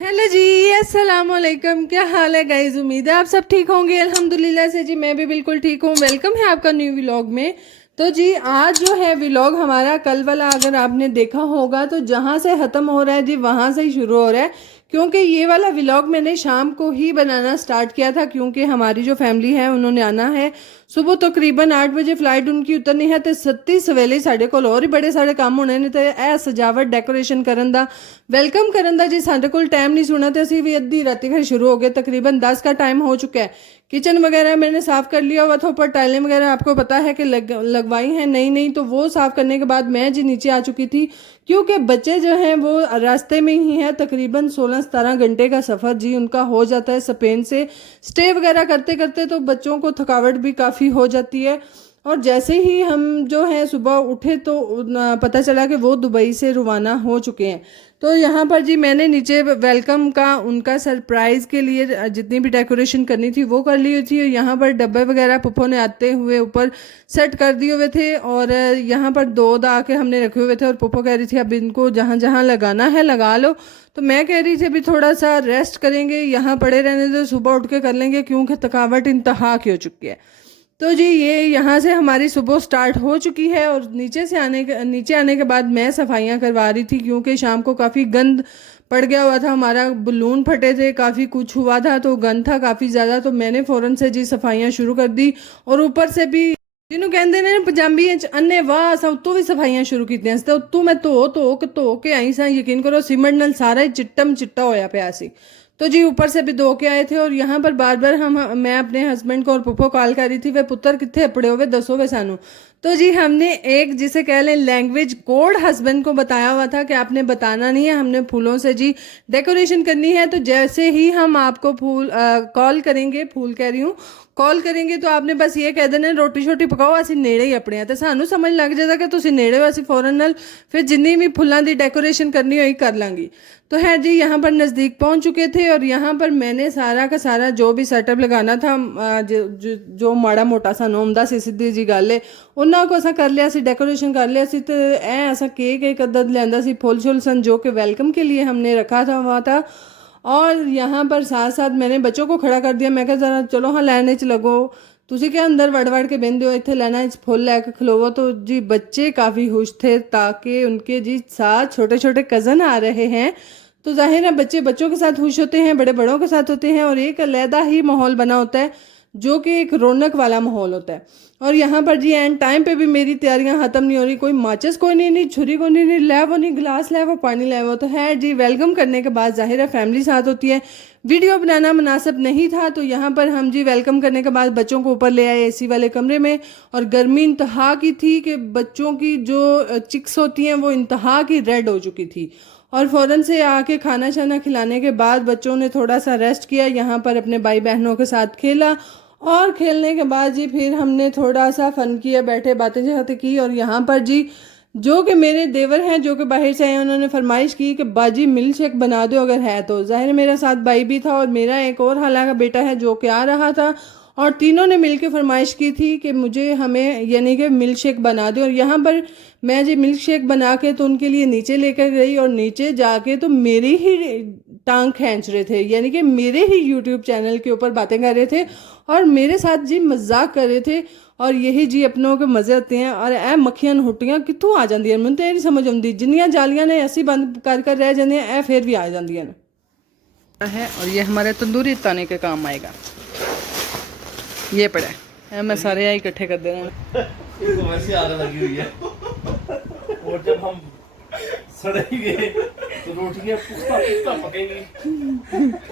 Hello जी। अस्सलाम वालेकुम। क्या हाल है गाइज? उम्मीद है आप सब ठीक होंगे। अल्हम्दुलिल्लाह से जी मैं भी बिल्कुल ठीक हूँ। वेलकम है आपका न्यू व्लॉग में। तो जी आज जो है व्लॉग हमारा कल वाला अगर आपने देखा होगा तो जहाँ से ख़त्म हो रहा है जी वहाँ से ही शुरू हो रहा है, क्योंकि ये वाला व्लॉग मैंने शाम को ही बनाना स्टार्ट किया था क्योंकि हमारी जो फैमिली है उन्होंने आना है सुबह तकरीबन 8 बजे फ्लाइट उनकी उतरनी है। तो सत्ती सवेले साढ़े कोल और ही बड़े सारे काम होने ने। तो ਇਹ सजावट डेकोरेशन करन दा वेलकम करन दा जी साढ़े कोल टाइम नहीं सुना। तो असी भी अद्धी राती फिर शुरू हो गए। तकरीबन 10 का टाइम हो चुका है। किचन वगैरह मैंने साफ़ कर लिया हुआ था, ऊपर टाइलें वगैरह आपको पता है कि लगवाई हैं नई नई। तो वो साफ़ करने के बाद मैं जी नीचे आ चुकी थी क्योंकि बच्चे जो हैं वो रास्ते में ही हैं। तकरीबन 16-17 घंटे का सफ़र जी उनका हो जाता है स्पेन से। स्टे वगैरह करते करते तो बच्चों को थकावट भी काफ़ी हो जाती है। और जैसे ही हम जो है सुबह उठे तो पता चला कि वो दुबई से रवाना हो चुके हैं। तो यहाँ पर जी मैंने नीचे वेलकम का उनका सरप्राइज़ के लिए जितनी भी डेकोरेशन करनी थी वो कर ली हुई थी। और यहाँ पर डब्बे वगैरह पुप्पो ने आते हुए ऊपर सेट कर दिए हुए थे। और यहाँ पर दो आके हमने रखे हुए थे और पुप्पो कह रही थी अब इनको जहाँ जहाँ लगाना है लगा लो। तो मैं कह रही थी अभी थोड़ा सा रेस्ट करेंगे, यहाँ पड़े रहने दो, सुबह उठ के कर लेंगे क्योंकि थकावट इंतहा की हो चुकी है। तो जी ये यहाँ से हमारी सुबह स्टार्ट हो चुकी है। और नीचे आने के बाद मैं सफाइयाँ करवा रही थी क्योंकि शाम को काफ़ी गंद पड़ गया हुआ था, हमारा बलून फटे थे, काफ़ी कुछ हुआ था तो गंद था काफ़ी ज़्यादा। तो मैंने फ़ौरन से जी सफाइयाँ शुरू कर दी। और ऊपर से भी ਜਿਹਨੂੰ ਕਹਿੰਦੇ ਨੇ ਪੰਜਾਬੀ ਚ ਅੰਨੇ ਵਾਹ ਅਸਾਂ ਉੱਤੋਂ ਵੀ ਸਫਾਈਆਂ ਸ਼ੁਰੂ ਕੀਤੀਆਂ ਸੀ। ਤੇ ਉੱਤੋਂ ਮੈਂ ਧੋ ਕੇ ਆਈ ਸਾਂ। ਯਕੀਨ ਕਰੋ ਸੀਮੈਂਟ ਨਾਲ ਸਾਰਾ ਹੀ ਚਿੱਟਮ ਚਿੱਟਾ ਹੋਇਆ ਪਿਆ ਸੀ। तो जी ऊपर से भी धो के आए थे। और यहाँ पर बार बार मैं अपने हस्बैंड को और पुप्पो कॉल कर रही थी वे पुत्र कितने अपड़े हुए दसो वे सानू। तो जी हमने एक जिसे कह लें लैंग्वेज कोड हस्बैंड को बताया हुआ था कि आपने बताना नहीं है, हमने फूलों से जी डेकोरेशन करनी है। तो जैसे ही हम आपको कॉल करेंगे, फूल कह रही हूँ, कॉल करेंगे तो आपने बस ये कह देना रोटी शोटी पकाओ ਅਸੀਂ ਨੇੜੇ ਹੀ ਆਪਣੇ ਆ। ਤੇ ਸਾਨੂੰ ਸਮਝ ਲੱਗ ਜਾਏਗਾ ਕਿ ਤੁਸੀਂ ਨੇੜੇ ਹੋ, ਅਸੀਂ ਫੌਰਨ ਨਾਲ फिर जितनी भी फुलों की डेकोरेशन करनी हुई कर लांगी। तो है जी यहाँ पर नज़दीक पहुँच चुके थे। और यहाँ पर मैंने सारा का सारा जो भी सेटअप लगाना था जो माड़ा मोटा सानू आउंदा सी सीधी जी गल है उन्होंने को असा कर लिया सी, डेकोरेशन कर लिया सी। तो ऐसा केक एक अद्धा लिया सी, फुल शुल सन जो कि वेलकम के लिए हमने रखा था वहाँ था। और यहाँ पर साथ साथ मैंने बच्चों को खड़ा कर दिया। मैं कहा ज़रा चलो हाँ लैने च लगो, तुसी क्या अंदर वड़ वड़ के बहते हो, इतने लैना फुल लैके खलोवो। तो जी बच्चे काफ़ी खुश थे ताकि उनके जी साथ छोटे छोटे कज़न आ रहे हैं। तो जाहिर है बच्चे बच्चों के साथ खुश होते हैं, बड़े बड़ों के साथ होते हैं और एक अलहदा ही माहौल बना होता है जो कि एक रौनक वाला माहौल होता है। और यहाँ पर जी एंड टाइम पे भी मेरी तैयारियां ख़त्म नहीं हो रही। कोई माचिस कोई नहीं छुरी कोई नहीं, ले वो नहीं गिलास ले वो पानी ले वो। तो है जी वेलकम करने के बाद जाहिर है फैमिली साथ होती है, वीडियो बनाना मुनासिब नहीं था। तो यहाँ पर हम जी वेलकम करने के बाद बच्चों को ऊपर ले आए एसी वाले कमरे में। और गर्मी इंतहा की थी कि बच्चों की जो चिक्स होती हैं वो इंतहा की रेड हो चुकी थी। और फ़ौरन से आके खाना शाना खिलाने के बाद बच्चों ने थोड़ा सा रेस्ट किया, यहाँ पर अपने भाई बहनों के साथ खेला। और खेलने के बाद जी फिर हमने थोड़ा सा फ़न किया, बैठे बातें जहाते की। और यहाँ पर जी जो कि मेरे देवर हैं जो कि बाहर से आए उन्होंने फरमाइश की कि बाजी मिल्क शेक बना दो अगर है तो। ज़ाहिर मेरे साथ भाई भी था और मेरा एक और हाला का बेटा है जो कि आ रहा था। और तीनों ने मिलकर फरमाइश की थी कि मुझे हमें यानी कि मिल्क शेक बना दो। और यहाँ पर मैं जी मिल्क शेक बना के तो उनके लिए नीचे लेकर गई। और नीचे जाके तो मेरी ही टांग खींच रहे थे, यानी कि मेरे ही यूट्यूब चैनल के ऊपर बातें कर रहे थे और मेरे साथ जी मजाक कर रहे थे। और यही जी अपनों के मज़े होते हैं। और ए मक्खियां हुट्टियां कितों आ जांदियां मैनूं तो ये नहीं समझ आती, जिन्नियां जालियां ने ऐसी बंद कर रह जांदियां ए फिर भी आ जांदियां है। और ये हमारे तंदूरी ताने के काम आएगा। ये पड़ा है मैं सारे यहाँ इकट्ठे कर दे रहा हूँ। वैसे आग लगी हुई है और जब हम सड़ेंगे तो रोटियां पुख्ता पुख्ता पकेंगी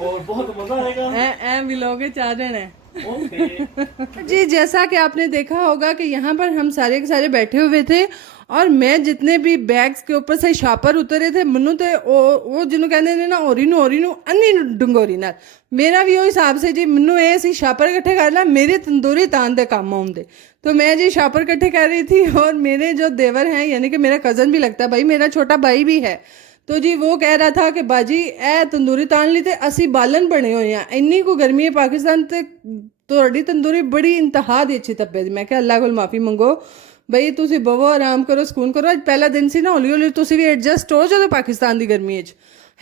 और बहुत मजा आएगा। ए मिलोगे चार जन है। ओके जी जैसा कि आपने देखा होगा कि यहाँ पर हम सारे के सारे बैठे हुए थे और मैं जितने भी बैग्स के ऊपर से छापर उतरे थे मनु तो वो जिन्हों कहते ने ना ओरी नू अन्नी डंगोरी नाल मेरा भी वो हिसाब से जी मनु ये सी छापर इकट्ठे कर ला मेरे तंदूरी तान दे काम आउंदे। तो मैं जी छापर इकट्ठे कर रही थी और मेरे जो देवर हैं यानी कि मेरा कज़न भी लगता है भाई, मेरा छोटा भाई भी है। तो जी वो कह रहा था कि बाजी ए तंदूरी तान ली ते असी बालन बने हुए हैं, इन्नी को गर्मी है पाकिस्तान ते ਤੁਹਾਡੀ तंदूरी बड़ी इंतहा दी अच्छी तब्बे दी। मैं क्या अल्लाह को माफ़ी मंगो बई तुसी बवो आराम करो सुकून करो। अज पहला दिन सी ना हौली हौली तुसी भी एडजस्ट हो जाओ पाकिस्तान की गर्मी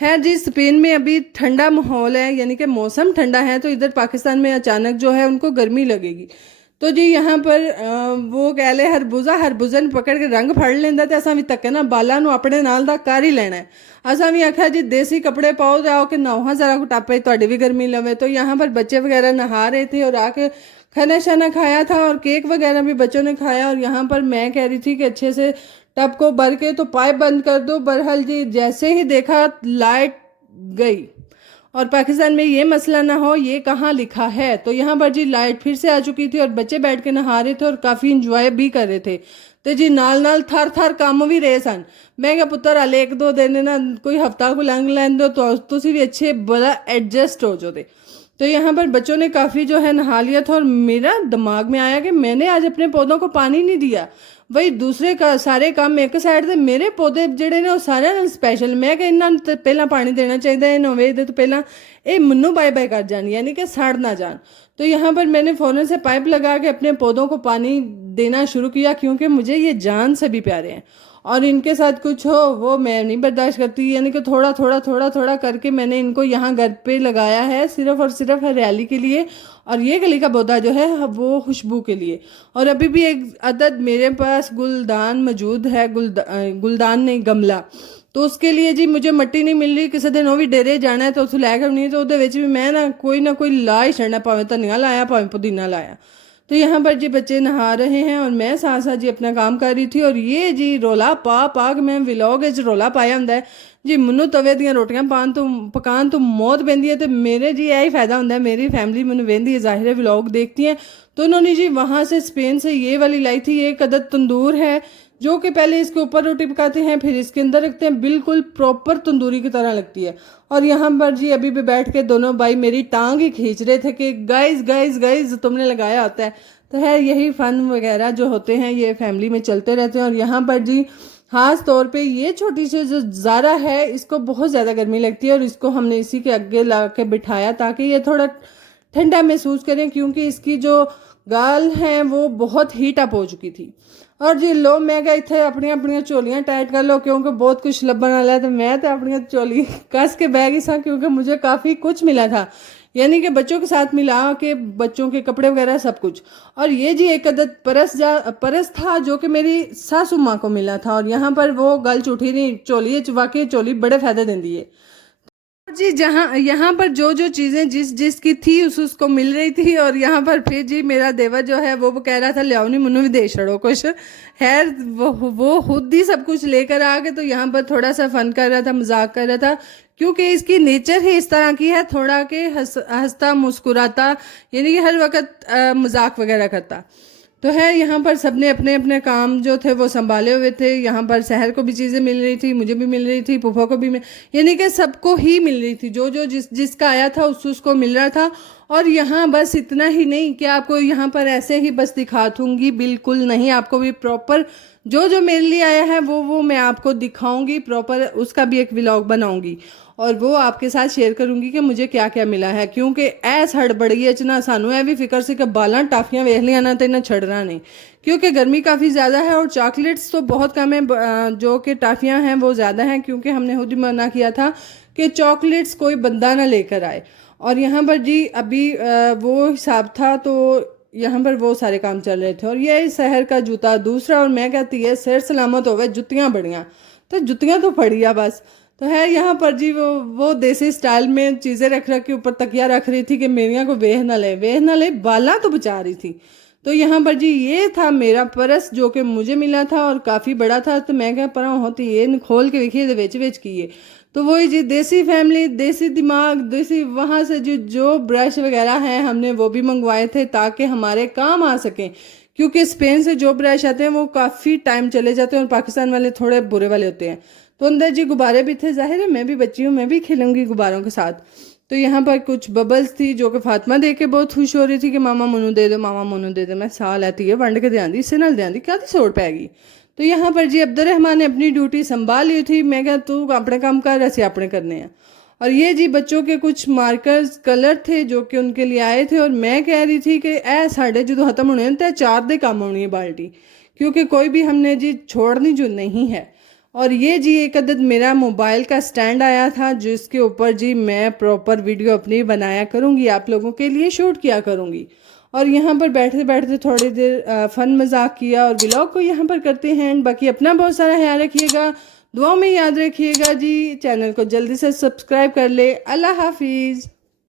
है जी, स्पेन में अभी ठंडा माहौल है, यानी कि मौसम ठंडा है, तो इधर पाकिस्तान में अचानक जो है उनको गर्मी लगेगी। तो जी यहाँ पर वो कह ले हरबुजा पकड़ के रंग फड़ लेंदा, तो असां भी तक ना बालां नूं अपने नाल दा कर ही लेना है। असां भी आख्या जी देसी कपड़े पाओ, जाओ कि नहा जरा को टापे ਤੁਹਾਡੀ भी गर्मी लवे। तो यहाँ पर बच्चे वगैरह नहा रहे थे और आके खाना शाना खाया था और केक वगैरह भी बच्चों ने खाया। और यहाँ पर मैं कह रही थी कि अच्छे से टब को भर के तो पाइप बंद कर दो। बहरहाल जी जैसे ही देखा लाइट गई, और पाकिस्तान में ये मसला ना हो ये कहाँ लिखा है। तो यहाँ पर जी लाइट फिर से आ चुकी थी और बच्चे बैठ के नहा रहे थे और काफ़ी इंजॉय भी कर रहे थे। तो जी नाल नाल थर थर काम भी रहे सन। मैं क्या पुत्र हाले एक दो दिन ना कोई हफ्ता को लंघ लैन दो तो तुसी भी अच्छे बड़ा एडजस्ट हो जाते। तो यहाँ पर बच्चों ने काफ़ी जो है नहा लिया था और मेरा दिमाग में आया कि मैंने आज अपने पौधों को पानी नहीं दिया। वही दूसरे का सारे काम एक साइड से, मेरे पौधे ਜਿਹੜੇ ਨੇ ਉਹ ਸਾਰਿਆਂ ਨਾਲ ਸਪੈਸ਼ਲ। ਮੈਂ ਕਿ ਇਹਨਾਂ ਨੂੰ ਤਾਂ ਪਹਿਲਾਂ ਪਾਣੀ ਦੇਣਾ ਚਾਹੀਦਾ है, इन्हों ਵੇਚਦੇ तो पहला ये मन्नू बाय बाय कर जानी, यानी कि सड़ ना जान। तो यहाँ पर मैंने फ़ौरन से पाइप लगा के अपने पौधों को पानी देना शुरू किया, क्योंकि मुझे ये जान से भी प्यारे हैं और इनके साथ कुछ हो वो मैं नहीं बर्दाश्त करती। यानी कि थोड़ा थोड़ा थोड़ा थोड़ा करके मैंने इनको यहाँ घर पे लगाया है, सिर्फ और सिर्फ हरियाली के लिए। और ये कली का पौधा जो है वो खुशबू के लिए। और अभी भी एक अदद मेरे पास गुलदान मौजूद है, गुलदान नहीं गमला। तो उसके लिए जी मुझे मिट्टी नहीं मिल रही, किसी दिन वो भी डेरे जाना है तो उस लैके आनी है। तो ਉਹਦੇ ਵਿੱਚ भी मैं ना कोई ला ही छड़ना, भावें धनिया लाया भावें पुदीना लाया। तो यहाँ पर जी बच्चे नहा रहे हैं और मैं साथ साथ जी अपना काम कर रही थी। और ये जी रोला पा के मैं व्लॉग रोला पाया होंगे जी, मैनू तवे दियां रोटियां पकान तो मौत पैंदी है। तो मेरे जी यही फ़ायदा होता है, मेरी फैमिली मैनू वेंदी है, ज़ाहिर है व्लॉग देखती हैं। तो उन्होंने जी वहाँ से स्पेन से ये वाली लाई थी। ये एक अदद तंदूर है जो कि पहले इसके ऊपर रोटी पकाते हैं फिर इसके अंदर रखते हैं, बिल्कुल प्रॉपर तंदूरी की तरह लगती है। और यहाँ पर जी अभी भी बैठ के दोनों भाई मेरी टांग ही खींच रहे थे कि गाइस गाइस गाइस तुमने लगाया होता है। तो है यही फ़न वगैरह जो होते हैं ये फैमिली में चलते रहते हैं। और यहाँ पर जी ख़ास तौर पे ये छोटी सी जो ज़ारा है इसको बहुत ज़्यादा गर्मी लगती है और इसको हमने इसी के आगे ला के बिठाया ताकि ये थोड़ा ठंडा महसूस करें, क्योंकि इसकी जो गाल हैं वो बहुत हीट अप हो चुकी थी। और जी लो मैं क्या इतने अपन झोलियाँ टाइट कर लो क्योंकि बहुत कुछ लभन वाला है। तो मैं तो अपन झोली कस के बह गई सा, क्योंकि मुझे काफ़ी कुछ मिला था, यानी कि बच्चों के साथ मिला के बच्चों के कपड़े वगैरह सब कुछ। और ये जी एक अदद परस था जो कि मेरी सासू माँ को मिला था। और यहाँ पर वो गल झूठी नहीं, चोली वाकई चोली बड़े फ़ायदे देती है जी। जहाँ यहाँ पर जो जो चीज़ें जिसकी थी उसको मिल रही थी। और यहाँ पर फिर जी मेरा देवर जो है वो कह रहा था ले आओ नहीं मनु भी दे छड़ो कुछ। खैर वो खुद ही सब कुछ लेकर आ गए। तो यहाँ पर थोड़ा सा फ़न कर रहा था, मजाक कर रहा था, क्योंकि इसकी नेचर ही इस तरह की है, थोड़ा के हंसता मुस्कुराता, यानी कि हर वक्त मजाक वगैरह करता। तो है यहाँ पर सबने अपने अपने काम जो थे वो संभाले हुए थे। यहाँ पर शहर को भी चीज़ें मिल रही थी, मुझे भी मिल रही थी, फूफा को भी यानी कि सबको ही मिल रही थी। जो जो जिसका आया था उसको मिल रहा था। और यहाँ बस इतना ही नहीं कि आपको यहाँ पर ऐसे ही बस दिखा दूँगी, बिल्कुल नहीं, आपको भी प्रॉपर जो जो मेरे लिए आया है वो मैं आपको दिखाऊंगी, प्रॉपर उसका भी एक व्लॉग बनाऊंगी और वो आपके साथ शेयर करूंगी कि मुझे क्या क्या मिला है। क्योंकि ऐस हड़बड़ी है ना सानू है भी फिक्र से कि बालां टाफियां वेख लिया ना तो इन्हें छड़ना नहीं, क्योंकि गर्मी काफ़ी ज़्यादा है और चॉकलेट्स तो बहुत कम है, जो कि टाफियां हैं वो ज़्यादा हैं, क्योंकि हमने खुद ही मना किया था कि चॉकलेट्स कोई बंदा ना लेकर आए। और यहाँ पर जी अभी वो हिसाब था तो यहाँ पर वो सारे काम चल रहे थे। और ये शहर का जूता दूसरा, और मैं कहती है सैर सलामत हो गए, जुतियाँ बढ़ियाँ, तो जुतियाँ तो फड़िया बस। तो है यहाँ पर जी वो देसी स्टाइल में चीज़ें रख के ऊपर तकिया रख रही थी कि मेरिया को वेह ना ले, बाला तो बचा रही थी। तो यहाँ पर जी ये था मेरा परस जो कि मुझे मिला था और काफ़ी बड़ा था। तो मैं क्या पर होती ये खोल के देखिए बेच किए। तो वही जी देसी फैमिली, देसी दिमाग, देसी वहाँ से जो ब्रश वगैरह हैं हमने वो भी मंगवाए थे ताकि हमारे काम आ सकें, क्योंकि स्पेन से जो ब्रश आते हैं वो काफ़ी टाइम चले जाते हैं और पाकिस्तान वाले थोड़े बुरे वाले होते हैं। तो अंदर जी गुब्बारे भी थे, जाहिर है मैं भी बच्ची हूँ, मैं भी खेलूँगी गुब्बारों के साथ। तो यहाँ पर कुछ बबल्स थी जो कि फातिमा देख के बहुत खुश हो रही थी कि मामा मनु दे दो, मामा मनु दे दो। मैं साह लैती है वंड के देंदी, इससे नाल देंदी क्या सोड़ पैगी। तो यहाँ पर जी अब्दुर्रहमान ने अपनी ड्यूटी संभाल ली थी। मैं क्या तू अपने काम कर, ऐसे अपने करने हैं। और ये जी बच्चों के कुछ मार्कर्स कलर थे जो कि उनके लिए आए थे। और मैं कह रही थी कि ए साढ़े जो खत्म होने तो 4 दे काम होनी है बाल्टी, क्योंकि कोई भी हमने जी छोड़नी जो नहीं है। और ये जी एक अदद मेरा मोबाइल का स्टैंड आया था जिसके ऊपर जी मैं प्रॉपर वीडियो अपनी बनाया करूँगी, आप लोगों के लिए शूट किया करूँगी। और यहाँ पर बैठते बैठते थोड़ी देर फ़न मजाक किया और व्लॉग को यहाँ पर करते हैं। बाकी अपना बहुत सारा ख्याल रखिएगा, दुआओं में याद रखिएगा जी। चैनल को जल्दी से सब्सक्राइब कर ले। अल्लाह हाफिज़।